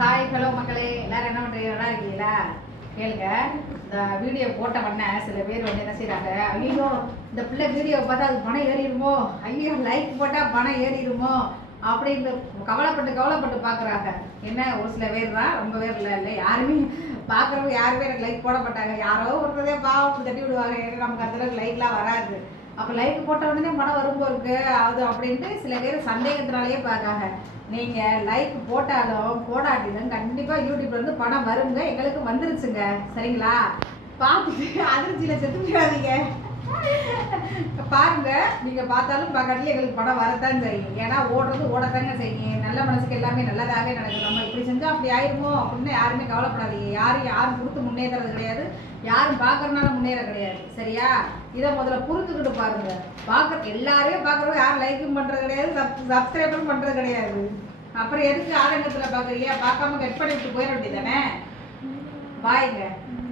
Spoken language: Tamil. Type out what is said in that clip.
ஹாய் ஹலோ மக்களே, எல்லாரும் என்ன பண்ணுறீங்க? நல்லா இருக்கீங்களா? கேளுங்க. இந்த வீடியோ போட்ட உடனே சில பேர் வந்து என்ன செய்கிறாங்க, ஐயோ இந்த பிள்ளை வீடியோ பார்த்தா அது பணம் ஏறிடுமோ, ஐயோ லைக் போட்டால் பணம் ஏறிடுமோ அப்படின்னு கவலைப்பட்டு பார்க்குறாங்க. என்ன ஒரு சில பேர் தான், ரொம்ப பேர் இல்லை யாருமே பார்க்குறவங்க யாருமே எனக்கு லைக் போட மாட்டாங்க. யாரோ ஒருத்தரே பாவம் தட்டி விடுவாங்க. ஏன்னா நமக்கு அந்தளவுக்கு லைக்லாம் வராது. அப்போ லைக் போட்ட உடனே பணம் வரும்போ இருக்கு அது அப்படின்ட்டு சில பேர் சந்தேகத்தினாலேயே பார்க்காங்க. நீங்கள் லைக் போட்டாலும் போடாட்டிலும் கண்டிப்பாக யூடியூப்லேருந்து பணம் வருங்க. எங்களுக்கு வந்துருச்சுங்க. சரிங்களா? பார்த்துட்டு அதிர்ச்சியில் செத்து போயிடாதீங்க. பாருங்க, நீங்கள் பார்த்தாலும் பார்க்கறதுல எங்களுக்கு பணம் வரத்தான் செய்யும். ஏன்னா ஓடத்தாங்க செய்யும். நல்ல மனசுக்கு எல்லாமே நல்லதாகவே நடக்கும். நம்ம இப்படி செஞ்சால் அப்படி ஆயிருமோ அப்படின்னு யாருமே கவலைப்படாதீங்க. யாரும் கொடுத்து முன்னேறது கிடையாது. யாரும் பார்க்கறதுனால முன்னேற கிடையாது. சரியா? இதை முதல்ல புரிஞ்சுக்கிட்டு பாருங்க. எல்லாரையும் பார்க்குறவங்க யாரும் லைக்கும் பண்ணுறது கிடையாது, சப்ஸ்கிரைபரும் பண்ணுறது கிடையாது. அப்புறம் எதுக்கு ஆரங்கத்தில் பார்க்குறீங்க? பார்க்காம கட் பண்ணிவிட்டு போயிட வேண்டியதானே. பாய்ங்க.